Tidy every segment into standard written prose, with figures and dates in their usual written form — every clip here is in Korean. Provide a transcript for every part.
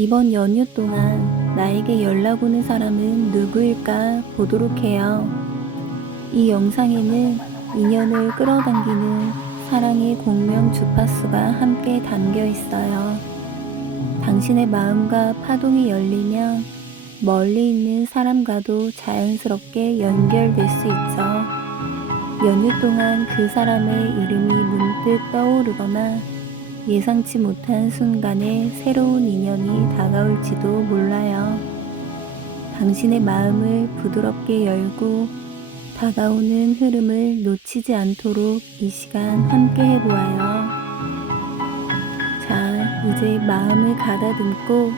이번 연휴 동안 나에게 연락 오는 사람은 누구일까 보도록 해요. 이 영상에는 인연을 끌어당기는 사랑의 공명 주파수가 함께 담겨 있어요. 당신의 마음과 파동이 열리면 멀리 있는 사람과도 자연스럽게 연결될 수 있죠. 연휴 동안 그 사람의 이름이 문득 떠오르거나 예상치 못한 순간에 새로운 인연이 다가올지도 몰라요. 당신의 마음을 부드럽게 열고 다가오는 흐름을 놓치지 않도록 이 시간 함께 해보아요. 자, 이제 마음을 가다듬고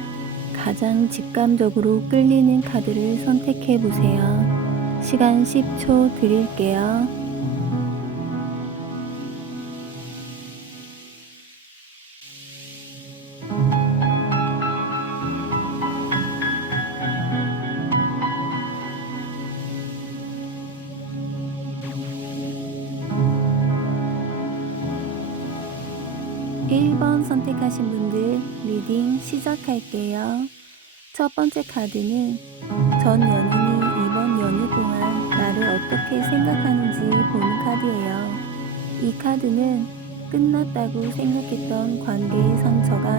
가장 직감적으로 끌리는 카드를 선택해 보세요. 시간 10초 드릴게요. 1번 선택하신 분들 리딩 시작할게요. 첫 번째 카드는 전 연인이 이번 연휴 동안 나를 어떻게 생각하는지 보는 카드예요. 이 카드는 끝났다고 생각했던 관계의 상처가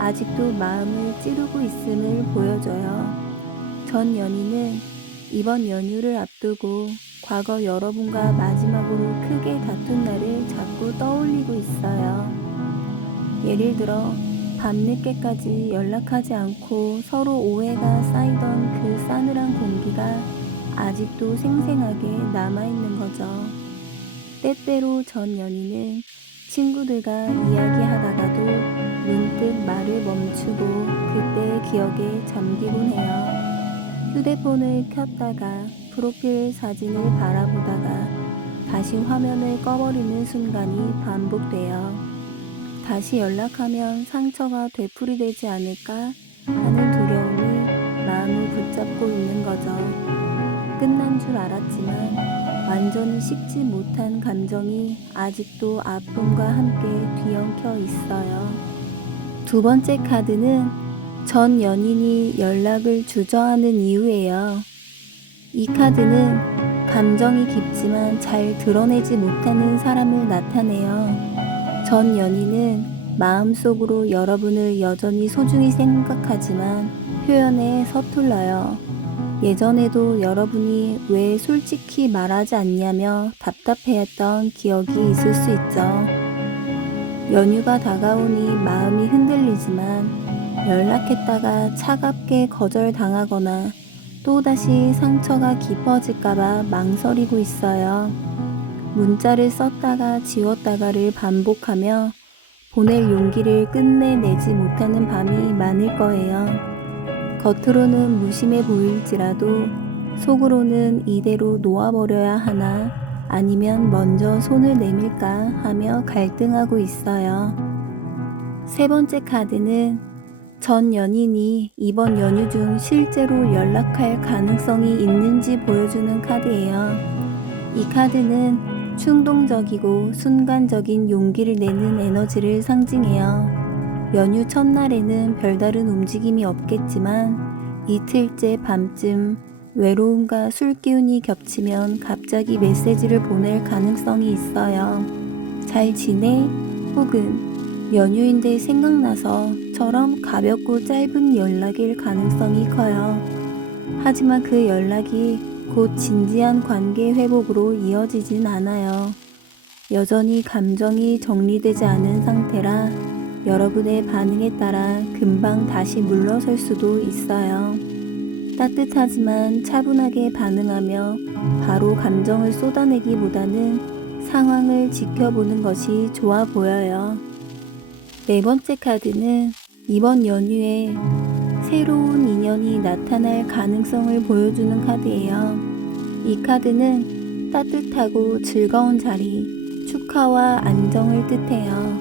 아직도 마음을 찌르고 있음을 보여줘요. 전 연인은 이번 연휴를 앞두고 과거 여러분과 마지막으로 크게 다툰 날을 자꾸 떠올리고 있어요. 예를 들어 밤늦게까지 연락하지 않고 서로 오해가 쌓이던 그 싸늘한 공기가 아직도 생생하게 남아있는 거죠. 때때로 전 연인은 친구들과 이야기하다가도 문득 말을 멈추고 그때의 기억에 잠기곤 해요. 휴대폰을 켰다가 프로필 사진을 바라보다가 다시 화면을 꺼버리는 순간이 반복돼요. 다시 연락하면 상처가 되풀이되지 않을까 하는 두려움이 마음을 붙잡고 있는 거죠. 끝난 줄 알았지만 완전히 식지 못한 감정이 아직도 아픔과 함께 뒤엉켜 있어요. 두 번째 카드는 전 연인이 연락을 주저하는 이유예요. 이 카드는 감정이 깊지만 잘 드러내지 못하는 사람을 나타내요. 전 연인은 마음속으로 여러분을 여전히 소중히 생각하지만 표현에 서툴러요. 예전에도 여러분이 왜 솔직히 말하지 않냐며 답답해했던 기억이 있을 수 있죠. 연휴가 다가오니 마음이 흔들리지만 연락했다가 차갑게 거절당하거나 또다시 상처가 깊어질까봐 망설이고 있어요. 문자를 썼다가 지웠다가를 반복하며 보낼 용기를 끝내 내지 못하는 밤이 많을 거예요. 겉으로는 무심해 보일지라도 속으로는 이대로 놓아버려야 하나 아니면 먼저 손을 내밀까 하며 갈등하고 있어요. 세 번째 카드는 전 연인이 이번 연휴 중 실제로 연락할 가능성이 있는지 보여주는 카드예요. 이 카드는 충동적이고 순간적인 용기를 내는 에너지를 상징해요. 연휴 첫날에는 별다른 움직임이 없겠지만 이틀째 밤쯤 외로움과 술기운이 겹치면 갑자기 메시지를 보낼 가능성이 있어요. 잘 지내? 혹은 연휴인데 생각나서처럼 가볍고 짧은 연락일 가능성이 커요. 하지만 그 연락이 곧 진지한 관계 회복으로 이어지진 않아요. 여전히 감정이 정리되지 않은 상태라 여러분의 반응에 따라 금방 다시 물러설 수도 있어요. 따뜻하지만 차분하게 반응하며 바로 감정을 쏟아내기보다는 상황을 지켜보는 것이 좋아 보여요. 네 번째 카드는 이번 연휴에 새로운 인연이 나타날 가능성을 보여주는 카드예요. 이 카드는 따뜻하고 즐거운 자리, 축하와 안정을 뜻해요.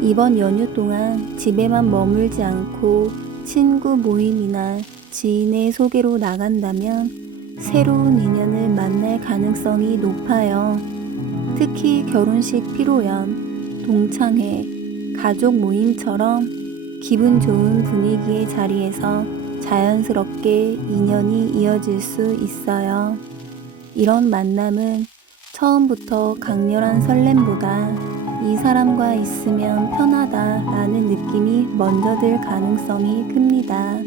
이번 연휴 동안 집에만 머물지 않고 친구 모임이나 지인의 소개로 나간다면 새로운 인연을 만날 가능성이 높아요. 특히 결혼식 피로연, 동창회, 가족 모임처럼 기분 좋은 분위기의 자리에서 자연스럽게 인연이 이어질 수 있어요. 이런 만남은 처음부터 강렬한 설렘보다 이 사람과 있으면 편하다라는 느낌이 먼저 들 가능성이 큽니다.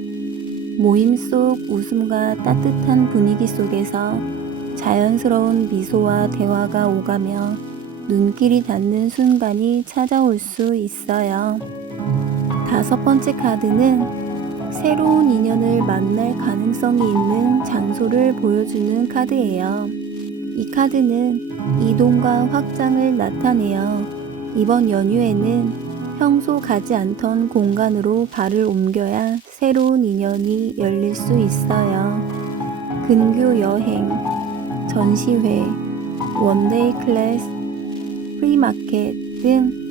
모임 속 웃음과 따뜻한 분위기 속에서 자연스러운 미소와 대화가 오가며 눈길이 닿는 순간이 찾아올 수 있어요. 5번째 카드는 새로운 인연을 만날 가능성이 있는 장소를 보여주는 카드예요. 이 카드는 이동과 확장을 나타내요. 이번 연휴에는 평소 가지 않던 공간으로 발을 옮겨야 새로운 인연이 열릴 수 있어요. 근교 여행, 전시회, 원데이 클래스, 프리마켓 등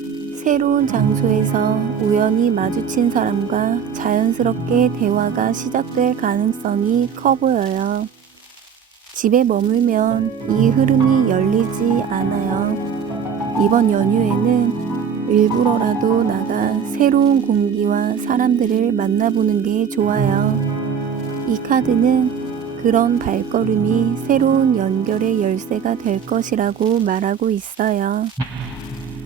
새로운 장소에서 우연히 마주친 사람과 자연스럽게 대화가 시작될 가능성이 커 보여요. 집에 머물면 이 흐름이 열리지 않아요. 이번 연휴에는 일부러라도 나가 새로운 공기와 사람들을 만나보는 게 좋아요. 이 카드는 그런 발걸음이 새로운 연결의 열쇠가 될 것이라고 말하고 있어요.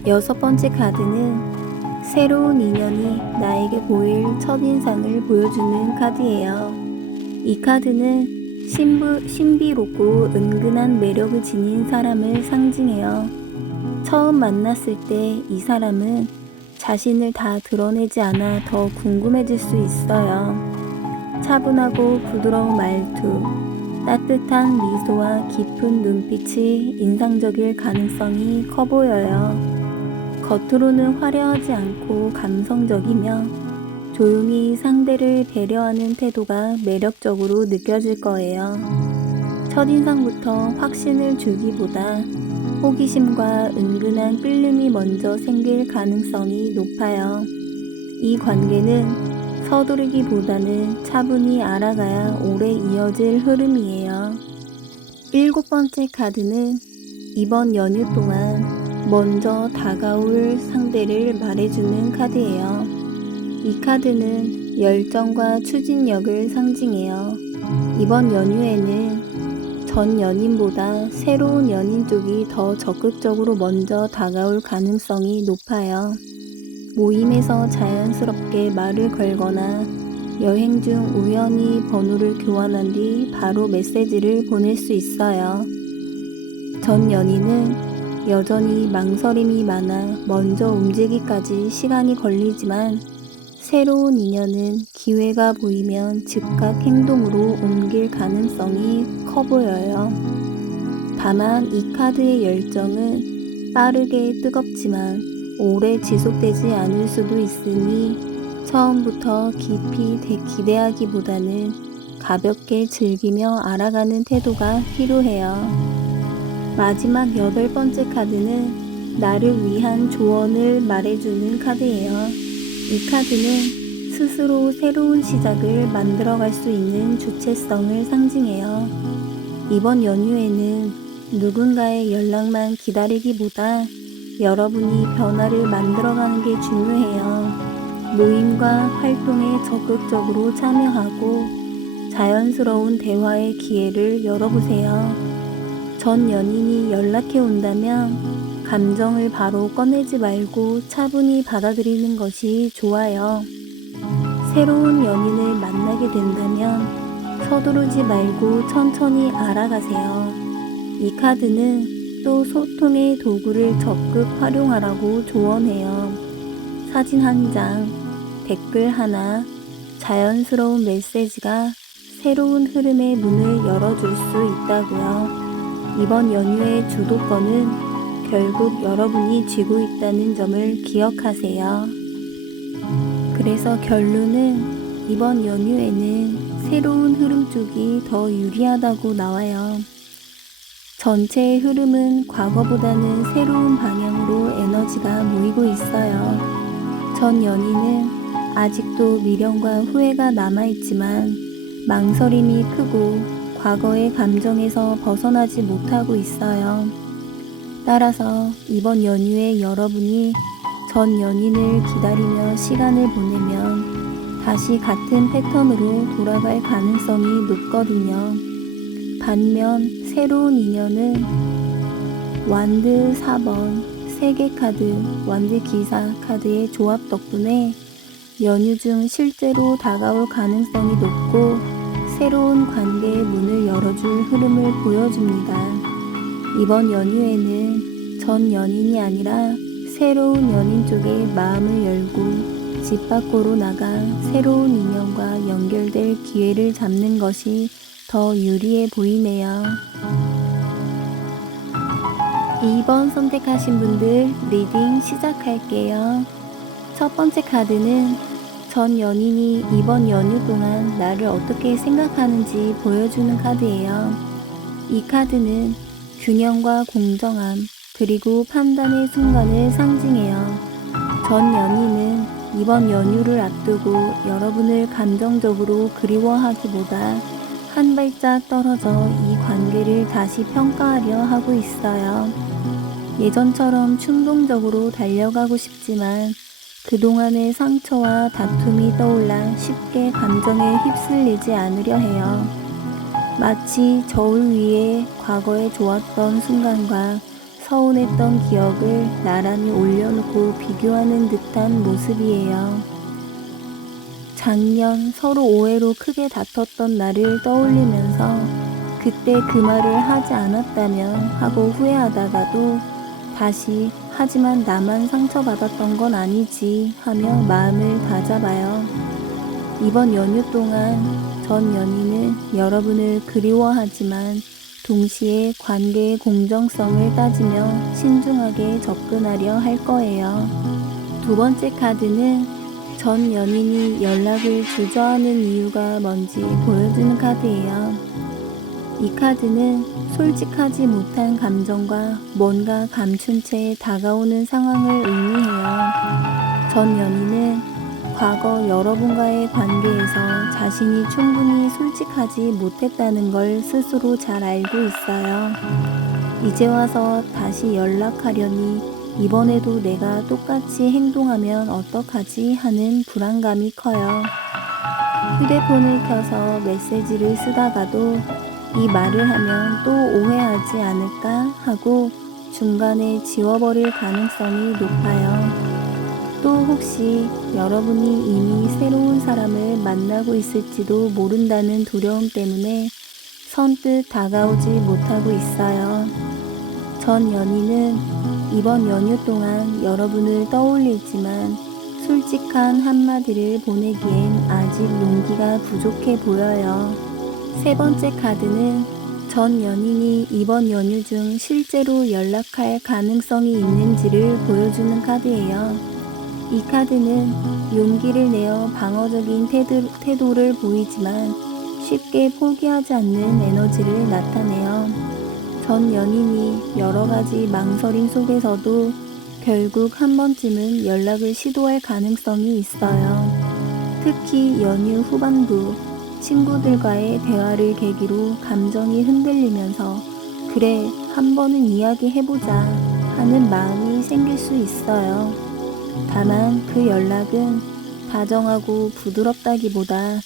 6번째 카드는 새로운 인연이 나에게 보일 첫인상을 보여주는 카드예요. 이 카드는 신비롭고 은근한 매력을 지닌 사람을 상징해요. 처음 만났을 때 이 사람은 자신을 다 드러내지 않아 더 궁금해질 수 있어요. 차분하고 부드러운 말투, 따뜻한 미소와 깊은 눈빛이 인상적일 가능성이 커 보여요. 겉으로는 화려하지 않고 감성적이며 조용히 상대를 배려하는 태도가 매력적으로 느껴질 거예요. 첫인상부터 확신을 주기보다 호기심과 은근한 끌림이 먼저 생길 가능성이 높아요. 이 관계는 서두르기보다는 차분히 알아가야 오래 이어질 흐름이에요. 7번째 카드는 이번 연휴 동안 먼저 다가올 상대를 말해주는 카드예요. 이 카드는 열정과 추진력을 상징해요. 이번 연휴에는 전 연인보다 새로운 연인 쪽이 더 적극적으로 먼저 다가올 가능성이 높아요. 모임에서 자연스럽게 말을 걸거나 여행 중 우연히 번호를 교환한 뒤 바로 메시지를 보낼 수 있어요. 전 연인은 여전히 망설임이 많아 먼저 움직이기까지 시간이 걸리지만 새로운 인연은 기회가 보이면 즉각 행동으로 옮길 가능성이 커 보여요. 다만 이 카드의 열정은 빠르게 뜨겁지만 오래 지속되지 않을 수도 있으니 처음부터 깊이 기대하기보다는 가볍게 즐기며 알아가는 태도가 필요해요. 마지막 8번째 카드는 나를 위한 조언을 말해주는 카드예요. 이 카드는 스스로 새로운 시작을 만들어갈 수 있는 주체성을 상징해요. 이번 연휴에는 누군가의 연락만 기다리기보다 여러분이 변화를 만들어가는 게 중요해요. 모임과 활동에 적극적으로 참여하고 자연스러운 대화의 기회를 열어보세요. 전 연인이 연락해 온다면 감정을 바로 꺼내지 말고 차분히 받아들이는 것이 좋아요. 새로운 연인을 만나게 된다면 서두르지 말고 천천히 알아가세요. 이 카드는 또 소통의 도구를 적극 활용하라고 조언해요. 사진 한 장, 댓글 하나, 자연스러운 메시지가 새로운 흐름의 문을 열어줄 수 있다고요. 이번 연휴의 주도권은 결국 여러분이 쥐고 있다는 점을 기억하세요. 그래서 결론은 이번 연휴에는 새로운 흐름 쪽이 더 유리하다고 나와요. 전체의 흐름은 과거보다는 새로운 방향으로 에너지가 모이고 있어요. 전 연인은 아직도 미련과 후회가 남아있지만 망설임이 크고 과거의 감정에서 벗어나지 못하고 있어요. 따라서 이번 연휴에 여러분이 전 연인을 기다리며 시간을 보내면 다시 같은 패턴으로 돌아갈 가능성이 높거든요. 반면 새로운 인연은 완드 4번, 세계 카드, 완드 기사 카드의 조합 덕분에 연휴 중 실제로 다가올 가능성이 높고 새로운 관계의 문을 열어줄 흐름을 보여줍니다. 이번 연휴에는 전 연인이 아니라 새로운 연인 쪽에 마음을 열고 집 밖으로 나가 새로운 인연과 연결될 기회를 잡는 것이 더 유리해 보이네요. 2번 선택하신 분들 리딩 시작할게요. 첫 번째 카드는 전 연인이 이번 연휴 동안 나를 어떻게 생각하는지 보여주는 카드예요. 이 카드는 균형과 공정함, 그리고 판단의 순간을 상징해요. 전 연인은 이번 연휴를 앞두고 여러분을 감정적으로 그리워하기보다 한 발짝 떨어져 이 관계를 다시 평가하려 하고 있어요. 예전처럼 충동적으로 달려가고 싶지만 그동안의 상처와 다툼이 떠올라 쉽게 감정에 휩쓸리지 않으려 해요. 마치 저울 위에 과거에 좋았던 순간과 서운했던 기억을 나란히 올려놓고 비교하는 듯한 모습이에요. 작년 서로 오해로 크게 다퉜던 날을 떠올리면서 그때 그 말을 하지 않았다면 하고 후회하다가도 다시 하지만 나만 상처받았던 건 아니지 하며 마음을 다잡아요. 이번 연휴 동안 전 연인은 여러분을 그리워하지만 동시에 관계의 공정성을 따지며 신중하게 접근하려 할 거예요. 두 번째 카드는 전 연인이 연락을 주저하는 이유가 뭔지 보여주는 카드예요. 이 카드는 솔직하지 못한 감정과 뭔가 감춘 채 다가오는 상황을 의미해요. 전 연인은 과거 여러분과의 관계에서 자신이 충분히 솔직하지 못했다는 걸 스스로 잘 알고 있어요. 이제 와서 다시 연락하려니 이번에도 내가 똑같이 행동하면 어떡하지 하는 불안감이 커요. 휴대폰을 켜서 메시지를 쓰다가도 이 말을 하면 또 오해하지 않을까 하고 중간에 지워버릴 가능성이 높아요. 또 혹시 여러분이 이미 새로운 사람을 만나고 있을지도 모른다는 두려움 때문에 선뜻 다가오지 못하고 있어요. 전 연인은 이번 연휴 동안 여러분을 떠올리지만 솔직한 한마디를 보내기엔 아직 용기가 부족해 보여요. 세 번째 카드는 전 연인이 이번 연휴 중 실제로 연락할 가능성이 있는지를 보여주는 카드예요. 이 카드는 용기를 내어 방어적인 태도를 보이지만 쉽게 포기하지 않는 에너지를 나타내요. 전 연인이 여러 가지 망설임 속에서도 결국 한 번쯤은 연락을 시도할 가능성이 있어요. 특히 연휴 후반부 친구들과의 대화를 계기로 감정이 흔들리면서 그래, 한 번은 이야기해보자 하는 마음이 생길 수 있어요. 다만 그 연락은 다정하고 부드럽다기보다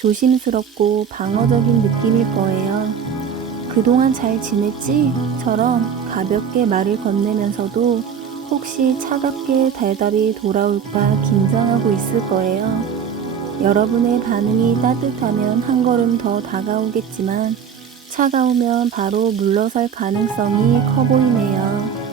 조심스럽고 방어적인 느낌일 거예요. 그동안 잘 지냈지? 처럼 가볍게 말을 건네면서도 혹시 차갑게 대답이 돌아올까 긴장하고 있을 거예요. 여러분의 반응이 따뜻하면 한 걸음 더 다가오겠지만 차가우면 바로 물러설 가능성이 커 보이네요.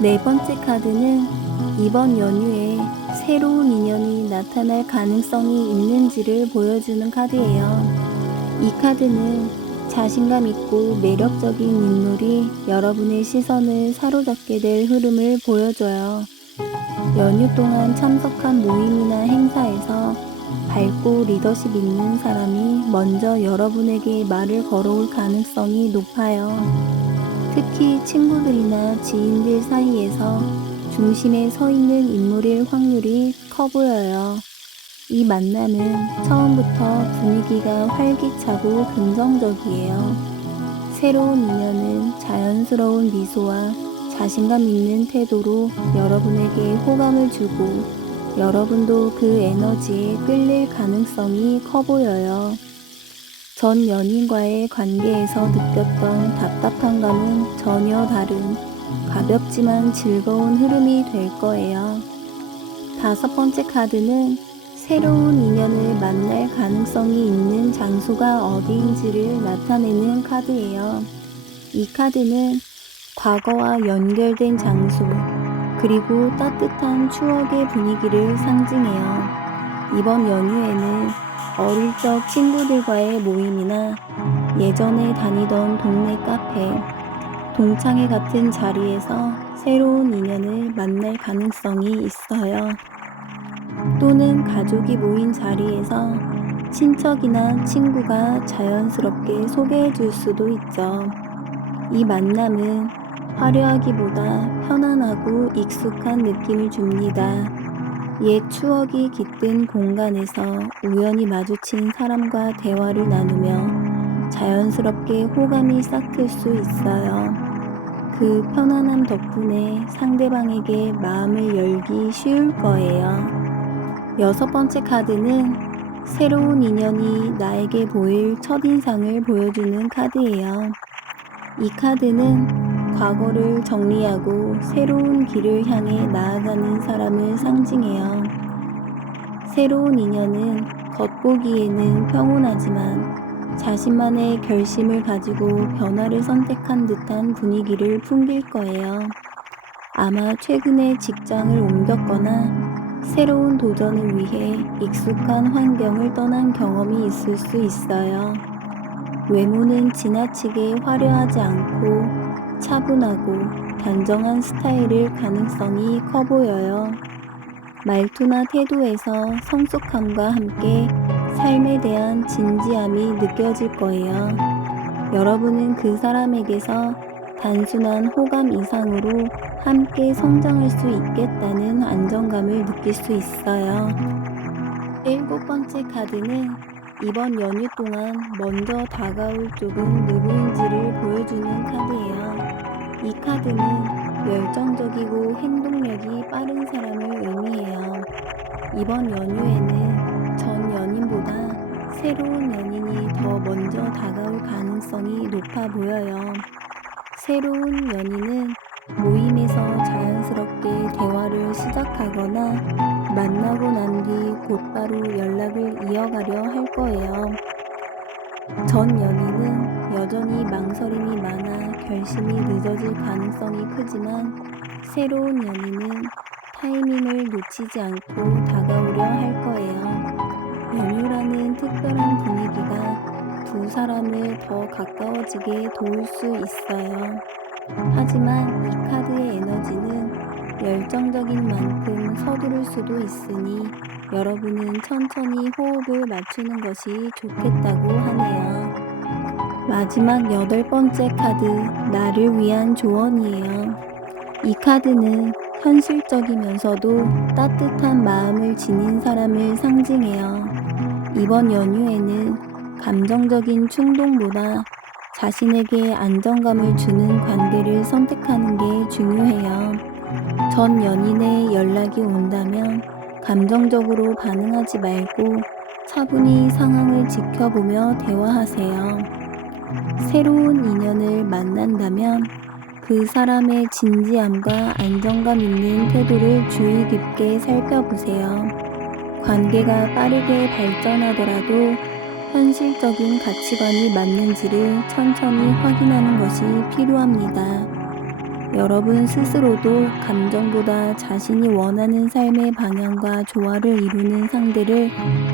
네 번째 카드는 이번 연휴에 새로운 인연이 나타날 가능성이 있는지를 보여주는 카드예요. 이 카드는 자신감 있고 매력적인 인물이 여러분의 시선을 사로잡게 될 흐름을 보여줘요. 연휴 동안 참석한 모임이나 행사에서 밝고 리더십 있는 사람이 먼저 여러분에게 말을 걸어올 가능성이 높아요. 특히 친구들이나 지인들 사이에서 중심에 서 있는 인물일 확률이 커 보여요. 이 만남은 처음부터 분위기가 활기차고 긍정적이에요. 새로운 인연은 자연스러운 미소와 자신감 있는 태도로 여러분에게 호감을 주고 여러분도 그 에너지에 끌릴 가능성이 커 보여요. 전 연인과의 관계에서 느꼈던 답답함과는 전혀 다른 가볍지만 즐거운 흐름이 될 거예요. 5번째 카드는 새로운 인연을 만날 가능성이 있는 장소가 어디인지를 나타내는 카드예요. 이 카드는 과거와 연결된 장소, 그리고 따뜻한 추억의 분위기를 상징해요. 이번 연휴에는 어릴 적 친구들과의 모임이나 예전에 다니던 동네 카페, 동창회 같은 자리에서 새로운 인연을 만날 가능성이 있어요. 또는 가족이 모인 자리에서 친척이나 친구가 자연스럽게 소개해 줄 수도 있죠. 이 만남은 화려하기보다 편안하고 익숙한 느낌을 줍니다. 옛 추억이 깃든 공간에서 우연히 마주친 사람과 대화를 나누며 자연스럽게 호감이 싹틀 수 있어요. 그 편안함 덕분에 상대방에게 마음을 열기 쉬울 거예요. 6번째 카드는 새로운 인연이 나에게 보일 첫인상을 보여주는 카드예요. 이 카드는 과거를 정리하고 새로운 길을 향해 나아가는 사람을 상징해요. 새로운 인연은 겉보기에는 평온하지만 자신만의 결심을 가지고 변화를 선택한 듯한 분위기를 풍길 거예요. 아마 최근에 직장을 옮겼거나 새로운 도전을 위해 익숙한 환경을 떠난 경험이 있을 수 있어요. 외모는 지나치게 화려하지 않고 차분하고 단정한 스타일일 가능성이 커 보여요. 말투나 태도에서 성숙함과 함께 삶에 대한 진지함이 느껴질 거예요. 여러분은 그 사람에게서 단순한 호감 이상으로 함께 성장할 수 있겠다는 안정감을 느낄 수 있어요. 7번째 카드는 이번 연휴 동안 먼저 다가올 쪽은 누구인지를 보여주는 카드예요. 이 카드는 열정적이고 행동력이 빠른 사람을 의미해요. 이번 연휴에는 전 연인보다 새로운 연인이 더 먼저 다가올 가능성이 높아 보여요. 새로운 연인은 모임에서 자연스럽게 대화를 시작하거나 만나고 난 뒤 곧바로 연락을 이어가려 할 거예요. 전 연인은 여전히 망설임이 많아 결심이 늦어질 가능성이 크지만 새로운 연인은 타이밍을 놓치지 않고 다가오려 할 거예요. 연휴라는 특별한 분위기가 두 사람을 더 가까워지게 도울 수 있어요. 하지만 이 카드의 에너지는 열정적인 만큼 서두를 수도 있으니 여러분은 천천히 호흡을 맞추는 것이 좋겠다고 하네요. 마지막 8번째 카드, 나를 위한 조언이에요. 이 카드는 현실적이면서도 따뜻한 마음을 지닌 사람을 상징해요. 이번 연휴에는 감정적인 충동보다 자신에게 안정감을 주는 관계를 선택하는 게 중요해요. 전 연인의 연락이 온다면 감정적으로 반응하지 말고 차분히 상황을 지켜보며 대화하세요. 새로운 인연을 만난다면 그 사람의 진지함과 안정감 있는 태도를 주의 깊게 살펴보세요. 관계가 빠르게 발전하더라도 현실적인 가치관이 맞는지를 천천히 확인하는 것이 필요합니다. 여러분 스스로도 감정보다 자신이 원하는 삶의 방향과 조화를 이루는 상대를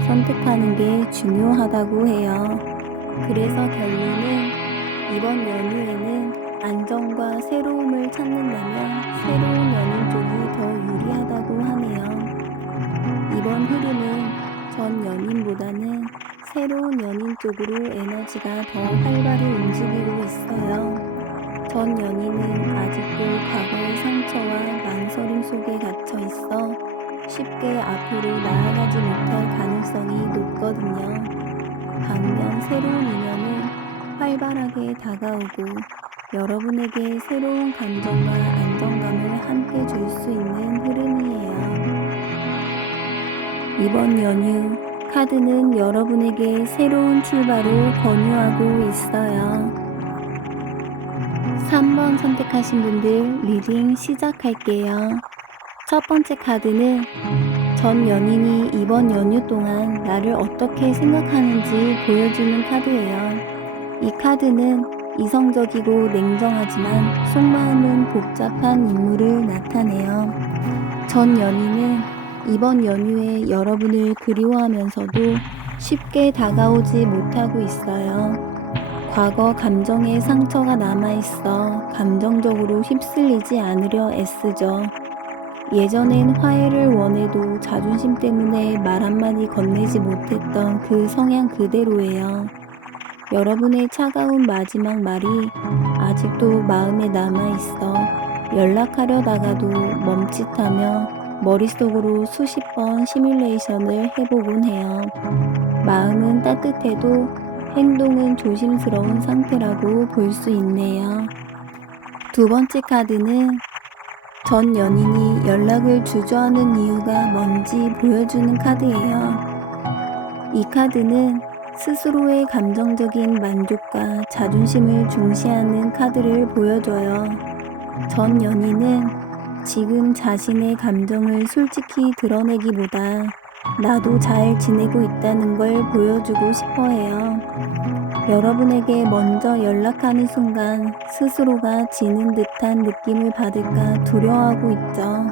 선택하는 게 중요하다고 해요. 그래서 결론은 이번 연휴에는 안정과 새로움을 찾는다면 새로운 연인 쪽이 더 유리하다고 하네요. 이번 흐름은 전 연인보다는 새로운 연인 쪽으로 에너지가 더 활발히 움직이고 있어요. 전 연인은 아직도 과거의 상처와 망설임 속에 갇혀 있어 쉽게 앞으로 나아가지 못할 가능성이 높거든요. 반면 새로운 인연은 활발하게 다가오고 여러분에게 새로운 감정과 안정감을 함께 줄 수 있는 흐름이에요. 이번 연휴, 카드는 여러분에게 새로운 출발을 권유하고 있어요. 3번 선택하신 분들 리딩 시작할게요. 첫 번째 카드는 전 연인이 이번 연휴 동안 나를 어떻게 생각하는지 보여주는 카드예요. 이 카드는 이성적이고 냉정하지만 속마음은 복잡한 인물을 나타내요. 전 연인은 이번 연휴에 여러분을 그리워하면서도 쉽게 다가오지 못하고 있어요. 과거 감정의 상처가 남아있어 감정적으로 휩쓸리지 않으려 애쓰죠. 예전엔 화해를 원해도 자존심 때문에 말 한마디 건네지 못했던 그 성향 그대로예요. 여러분의 차가운 마지막 말이 아직도 마음에 남아있어 연락하려다가도 멈칫하며 머릿속으로 수십 번 시뮬레이션을 해보곤 해요. 마음은 따뜻해도 행동은 조심스러운 상태라고 볼 수 있네요. 두 번째 카드는 전 연인이 연락을 주저하는 이유가 뭔지 보여주는 카드예요. 이 카드는 스스로의 감정적인 만족과 자존심을 중시하는 카드를 보여줘요. 전 연인은 지금 자신의 감정을 솔직히 드러내기보다 나도 잘 지내고 있다는 걸 보여주고 싶어 해요. 여러분에게 먼저 연락하는 순간 스스로가 지는 듯한 느낌을 받을까 두려워하고 있죠.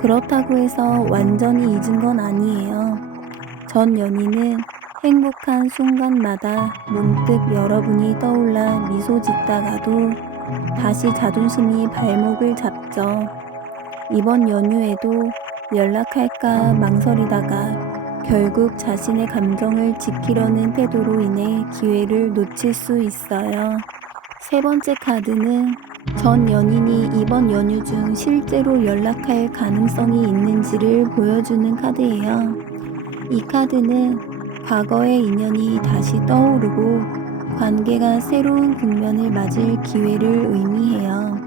그렇다고 해서 완전히 잊은 건 아니에요. 전 연인은 행복한 순간마다 문득 여러분이 떠올라 미소 짓다가도 다시 자존심이 발목을 잡죠. 이번 연휴에도 연락할까 망설이다가 결국 자신의 감정을 지키려는 태도로 인해 기회를 놓칠 수 있어요. 세 번째 카드는 전 연인이 이번 연휴 중 실제로 연락할 가능성이 있는지를 보여주는 카드예요. 이 카드는 과거의 인연이 다시 떠오르고 관계가 새로운 국면을 맞을 기회를 의미해요.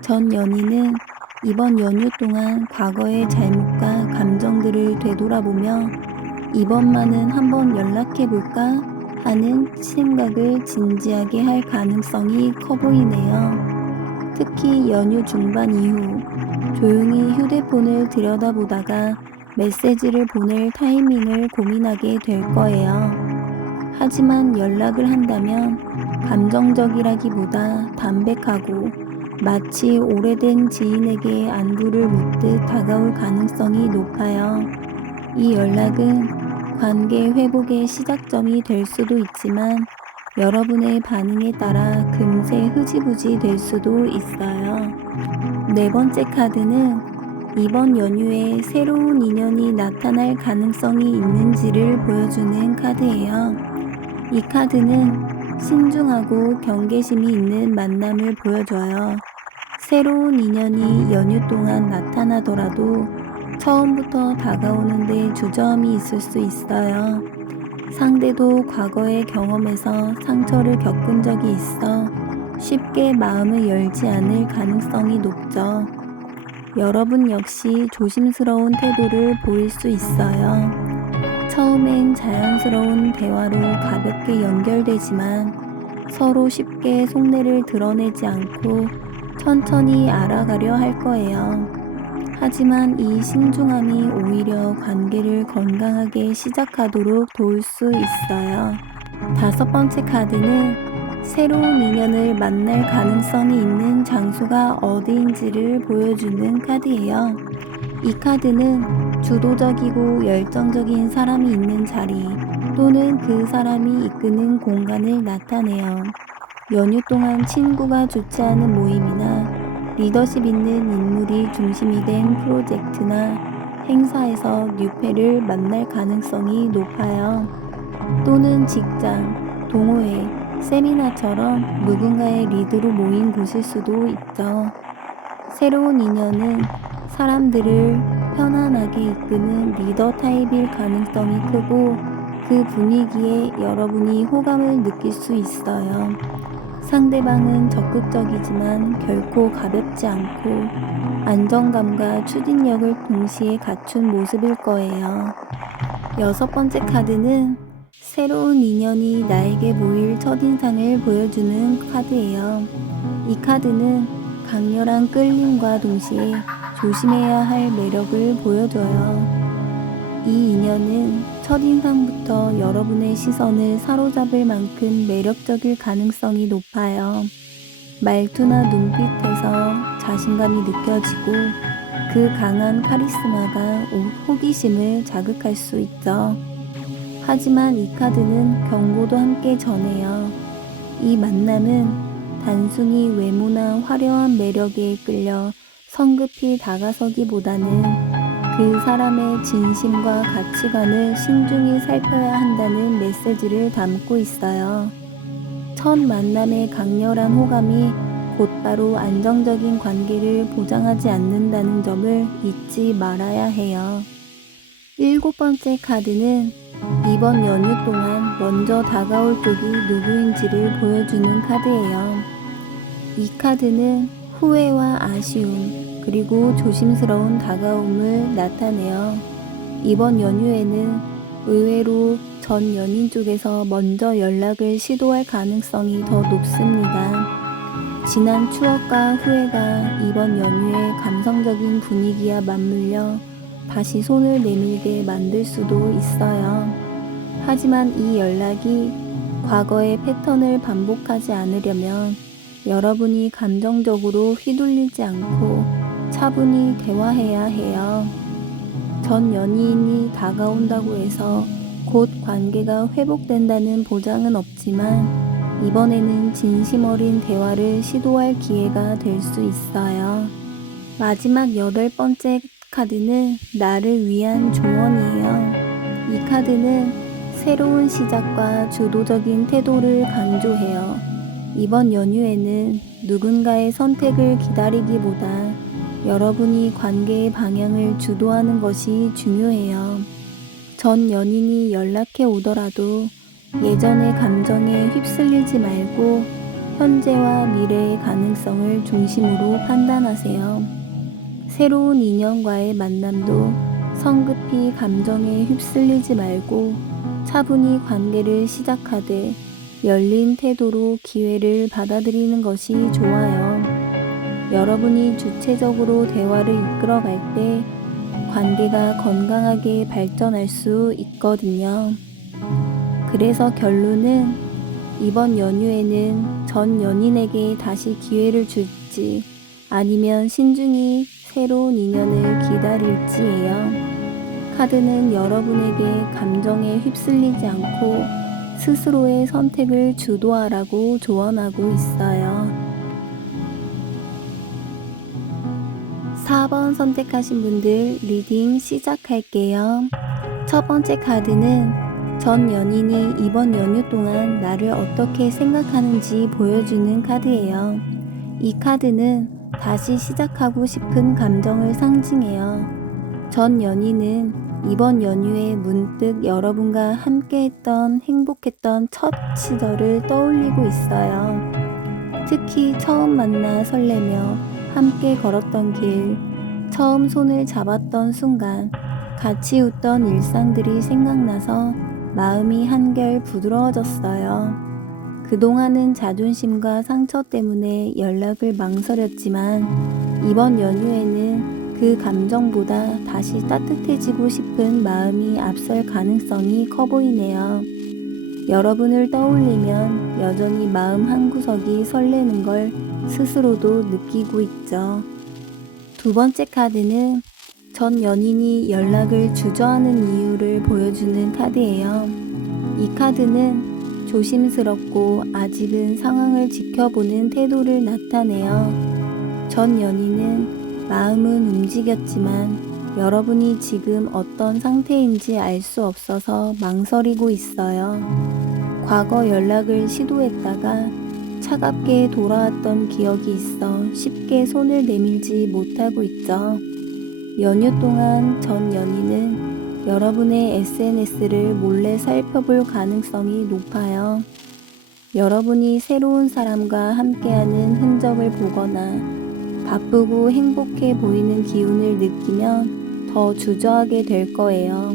전 연인은 이번 연휴 동안 과거의 잘못과 감정들을 되돌아보며 이번만은 한번 연락해볼까 하는 생각을 진지하게 할 가능성이 커 보이네요. 특히 연휴 중반 이후 조용히 휴대폰을 들여다보다가 메시지를 보낼 타이밍을 고민하게 될 거예요. 하지만 연락을 한다면 감정적이라기보다 담백하고 마치 오래된 지인에게 안부를 묻듯 다가올 가능성이 높아요. 이 연락은 관계 회복의 시작점이 될 수도 있지만 여러분의 반응에 따라 금세 흐지부지 될 수도 있어요. 네 번째 카드는 이번 연휴에 새로운 인연이 나타날 가능성이 있는지를 보여주는 카드예요. 이 카드는 신중하고 경계심이 있는 만남을 보여줘요. 새로운 인연이 연휴 동안 나타나더라도 처음부터 다가오는데 주저함이 있을 수 있어요. 상대도 과거의 경험에서 상처를 겪은 적이 있어 쉽게 마음을 열지 않을 가능성이 높죠. 여러분 역시 조심스러운 태도를 보일 수 있어요. 처음엔 자연스러운 대화로 가볍게 연결되지만 서로 쉽게 속내를 드러내지 않고 천천히 알아가려 할 거예요. 하지만 이 신중함이 오히려 관계를 건강하게 시작하도록 도울 수 있어요. 다섯 번째 카드는 새로운 인연을 만날 가능성이 있는 장소가 어디인지를 보여주는 카드예요. 이 카드는 주도적이고 열정적인 사람이 있는 자리 또는 그 사람이 이끄는 공간을 나타내요. 연휴 동안 친구가 좋지 않은 모임이나 리더십 있는 인물이 중심이 된 프로젝트나 행사에서 뉴페를 만날 가능성이 높아요. 또는 직장, 동호회, 세미나처럼 누군가의 리드로 모인 곳일 수도 있죠. 새로운 인연은 사람들을 편안하게 이끄는 리더 타입일 가능성이 크고 그 분위기에 여러분이 호감을 느낄 수 있어요. 상대방은 적극적이지만 결코 가볍지 않고 안정감과 추진력을 동시에 갖춘 모습일 거예요. 여섯 번째 카드는 새로운 인연이 나에게 모일 첫인상을 보여주는 카드예요. 이 카드는 강렬한 끌림과 동시에 조심해야 할 매력을 보여줘요. 이 인연은 첫인상부터 여러분의 시선을 사로잡을 만큼 매력적일 가능성이 높아요. 말투나 눈빛에서 자신감이 느껴지고 그 강한 카리스마가 호기심을 자극할 수 있죠. 하지만 이 카드는 경고도 함께 전해요. 이 만남은 단순히 외모나 화려한 매력에 끌려 성급히 다가서기보다는 그 사람의 진심과 가치관을 신중히 살펴야 한다는 메시지를 담고 있어요. 첫 만남의 강렬한 호감이 곧바로 안정적인 관계를 보장하지 않는다는 점을 잊지 말아야 해요. 일곱 번째 카드는 이번 연휴 동안 먼저 다가올 쪽이 누구인지를 보여주는 카드예요. 이 카드는 후회와 아쉬움, 그리고 조심스러운 다가옴을 나타내요. 이번 연휴에는 의외로 전 연인 쪽에서 먼저 연락을 시도할 가능성이 더 높습니다. 지난 추억과 후회가 이번 연휴의 감성적인 분위기와 맞물려 다시 손을 내밀게 만들 수도 있어요. 하지만 이 연락이 과거의 패턴을 반복하지 않으려면 여러분이 감정적으로 휘둘리지 않고 차분히 대화해야 해요. 전 연인이 다가온다고 해서 곧 관계가 회복된다는 보장은 없지만 이번에는 진심 어린 대화를 시도할 기회가 될 수 있어요. 마지막 여덟 번째 카드는 나를 위한 조언이에요. 이 카드는 새로운 시작과 주도적인 태도를 강조해요. 이번 연휴에는 누군가의 선택을 기다리기보다 여러분이 관계의 방향을 주도하는 것이 중요해요. 전 연인이 연락해 오더라도 예전의 감정에 휩쓸리지 말고 현재와 미래의 가능성을 중심으로 판단하세요. 새로운 인연과의 만남도 성급히 감정에 휩쓸리지 말고 차분히 관계를 시작하되 열린 태도로 기회를 받아들이는 것이 좋아요. 여러분이 주체적으로 대화를 이끌어갈 때 관계가 건강하게 발전할 수 있거든요. 그래서 결론은 이번 연휴에는 전 연인에게 다시 기회를 줄지 아니면 신중히 새로운 인연을 기다릴지예요. 카드는 여러분에게 감정에 휩쓸리지 않고 스스로의 선택을 주도하라고 조언하고 있어요. 4번 선택하신 분들 리딩 시작할게요. 첫 번째 카드는 전 연인이 이번 연휴 동안 나를 어떻게 생각하는지 보여주는 카드예요. 이 카드는 다시 시작하고 싶은 감정을 상징해요. 전 연인은 이번 연휴에 문득 여러분과 함께했던 행복했던 첫 시절을 떠올리고 있어요. 특히 처음 만나 설레며 함께 걸었던 길, 처음 손을 잡았던 순간, 같이 웃던 일상들이 생각나서 마음이 한결 부드러워졌어요. 그동안은 자존심과 상처 때문에 연락을 망설였지만 이번 연휴에는 그 감정보다 다시 따뜻해지고 싶은 마음이 앞설 가능성이 커 보이네요. 여러분을 떠올리면 여전히 마음 한구석이 설레는 걸 스스로도 느끼고 있죠. 두 번째 카드는 전 연인이 연락을 주저하는 이유를 보여주는 카드예요. 이 카드는 조심스럽고 아직은 상황을 지켜보는 태도를 나타내요. 전 연인은 마음은 움직였지만 여러분이 지금 어떤 상태인지 알 수 없어서 망설이고 있어요. 과거 연락을 시도했다가 차갑게 돌아왔던 기억이 있어 쉽게 손을 내밀지 못하고 있죠. 연휴 동안 전 연인은 여러분의 SNS를 몰래 살펴볼 가능성이 높아요. 여러분이 새로운 사람과 함께하는 흔적을 보거나 바쁘고 행복해 보이는 기운을 느끼면 더 주저하게 될 거예요.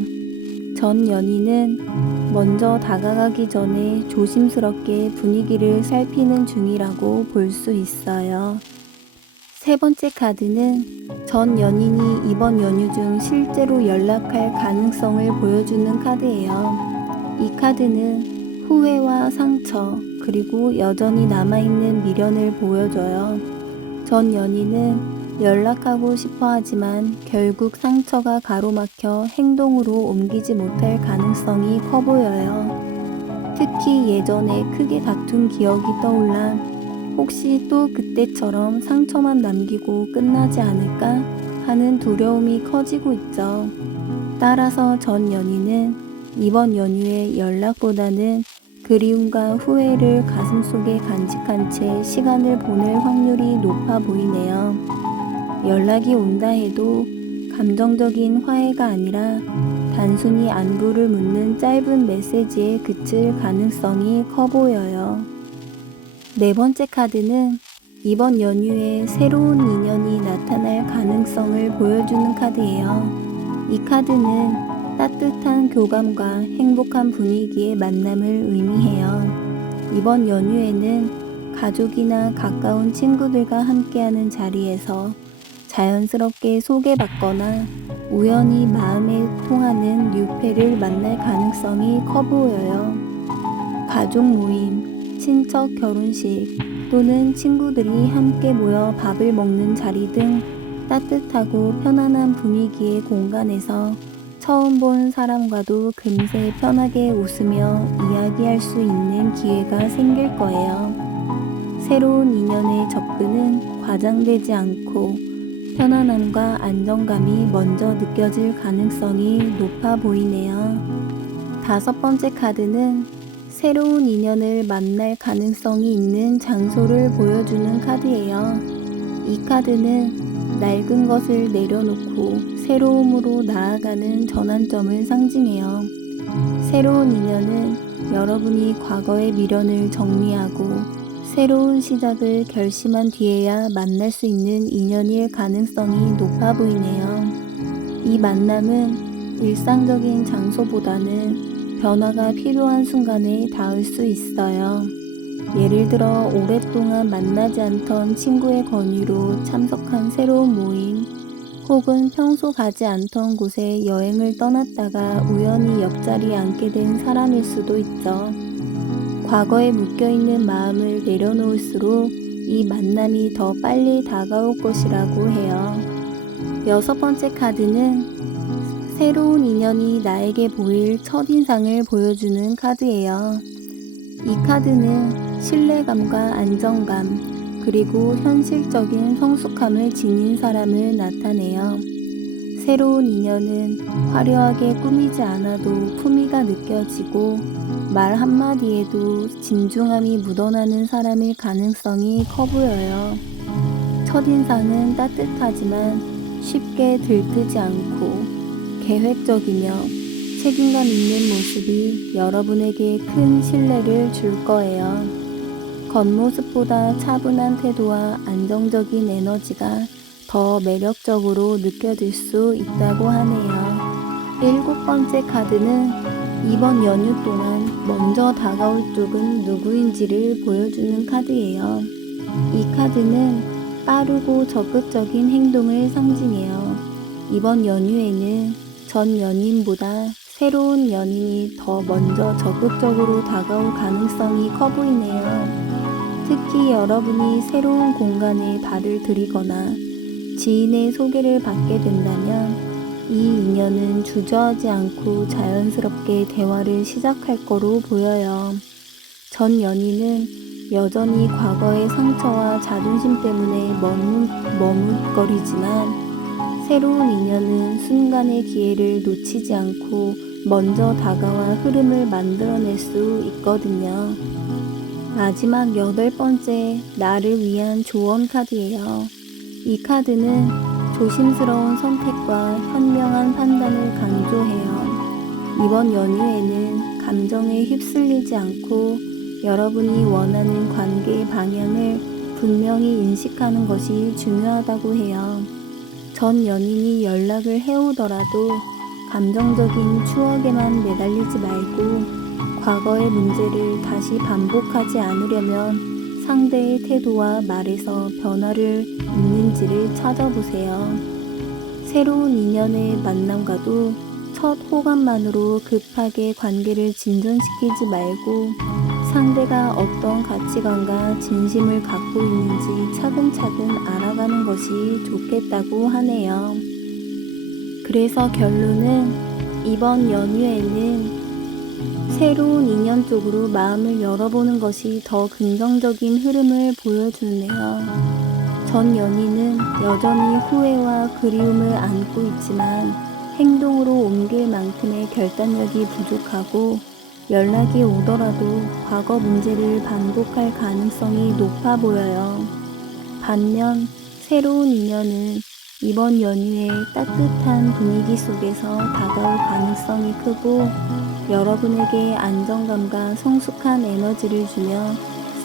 전 연인은 먼저 다가가기 전에 조심스럽게 분위기를 살피는 중이라고 볼 수 있어요. 세 번째 카드는 전 연인이 이번 연휴 중 실제로 연락할 가능성을 보여주는 카드예요. 이 카드는 후회와 상처, 그리고 여전히 남아있는 미련을 보여줘요. 전 연인은 연락하고 싶어 하지만 결국 상처가 가로막혀 행동으로 옮기지 못할 가능성이 커 보여요. 특히 예전에 크게 다툰 기억이 떠올라 혹시 또 그때처럼 상처만 남기고 끝나지 않을까 하는 두려움이 커지고 있죠. 따라서 전 연인은 이번 연휴에 연락보다는 그리움과 후회를 가슴속에 간직한 채 시간을 보낼 확률이 높아 보이네요. 연락이 온다 해도 감정적인 화해가 아니라 단순히 안부를 묻는 짧은 메시지에 그칠 가능성이 커 보여요. 네 번째 카드는 이번 연휴에 새로운 인연이 나타날 가능성을 보여주는 카드예요. 이 카드는 따뜻한 교감과 행복한 분위기의 만남을 의미해요. 이번 연휴에는 가족이나 가까운 친구들과 함께하는 자리에서 자연스럽게 소개받거나 우연히 마음에 통하는 뉴페를 만날 가능성이 커 보여요. 가족 모임, 친척 결혼식 또는 친구들이 함께 모여 밥을 먹는 자리 등 따뜻하고 편안한 분위기의 공간에서 처음 본 사람과도 금세 편하게 웃으며 이야기할 수 있는 기회가 생길 거예요. 새로운 인연의 접근은 과장되지 않고 편안함과 안정감이 먼저 느껴질 가능성이 높아 보이네요. 다섯 번째 카드는 새로운 인연을 만날 가능성이 있는 장소를 보여주는 카드예요. 이 카드는 낡은 것을 내려놓고 새로움으로 나아가는 전환점을 상징해요. 새로운 인연은 여러분이 과거의 미련을 정리하고 새로운 시작을 결심한 뒤에야 만날 수 있는 인연일 가능성이 높아 보이네요. 이 만남은 일상적인 장소보다는 변화가 필요한 순간에 닿을 수 있어요. 예를 들어 오랫동안 만나지 않던 친구의 권유로 참석한 새로운 모임, 혹은 평소 가지 않던 곳에 여행을 떠났다가 우연히 옆자리에 앉게 된 사람일 수도 있죠. 과거에 묶여있는 마음을 내려놓을수록 이 만남이 더 빨리 다가올 것이라고 해요. 여섯 번째 카드는 새로운 인연이 나에게 보일 첫인상을 보여주는 카드예요. 이 카드는 신뢰감과 안정감, 그리고 현실적인 성숙함을 지닌 사람을 나타내요. 새로운 인연은 화려하게 꾸미지 않아도 품위가 느껴지고 말 한마디에도 진중함이 묻어나는 사람일 가능성이 커 보여요. 첫인상은 따뜻하지만 쉽게 들뜨지 않고 계획적이며 책임감 있는 모습이 여러분에게 큰 신뢰를 줄 거예요. 겉모습보다 차분한 태도와 안정적인 에너지가 더 매력적으로 느껴질 수 있다고 하네요. 일곱 번째 카드는 이번 연휴 동안 먼저 다가올 쪽은 누구인지를 보여주는 카드예요. 이 카드는 빠르고 적극적인 행동을 상징해요. 이번 연휴에는 전 연인보다 새로운 연인이 더 먼저 적극적으로 다가올 가능성이 커 보이네요. 특히 여러분이 새로운 공간에 발을 들이거나 지인의 소개를 받게 된다면 이 인연은 주저하지 않고 자연스럽게 대화를 시작할 거로 보여요. 전 연인은 여전히 과거의 상처와 자존심 때문에 머뭇거리지만 새로운 인연은 순간의 기회를 놓치지 않고 먼저 다가와 흐름을 만들어낼 수 있거든요. 마지막 여덟 번째, 나를 위한 조언 카드예요. 이 카드는 조심스러운 선택과 현명한 판단을 강조해요. 이번 연휴에는 감정에 휩쓸리지 않고 여러분이 원하는 관계의 방향을 분명히 인식하는 것이 중요하다고 해요. 전 연인이 연락을 해오더라도 감정적인 추억에만 매달리지 말고 과거의 문제를 다시 반복하지 않으려면 상대의 태도와 말에서 변화를 있는지를 찾아보세요. 새로운 인연의 만남과도 첫 호감만으로 급하게 관계를 진전시키지 말고 상대가 어떤 가치관과 진심을 갖고 있는지 차근차근 알아가는 것이 좋겠다고 하네요. 그래서 결론은 이번 연휴에는 새로운 인연 쪽으로 마음을 열어보는 것이 더 긍정적인 흐름을 보여주네요. 전 연인은 여전히 후회와 그리움을 안고 있지만 행동으로 옮길 만큼의 결단력이 부족하고 연락이 오더라도 과거 문제를 반복할 가능성이 높아 보여요. 반면 새로운 인연은 이번 연휴에 따뜻한 분위기 속에서 다가올 가능성이 크고 여러분에게 안정감과 성숙한 에너지를 주며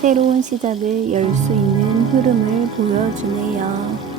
새로운 시작을 열 수 있는 흐름을 보여주네요.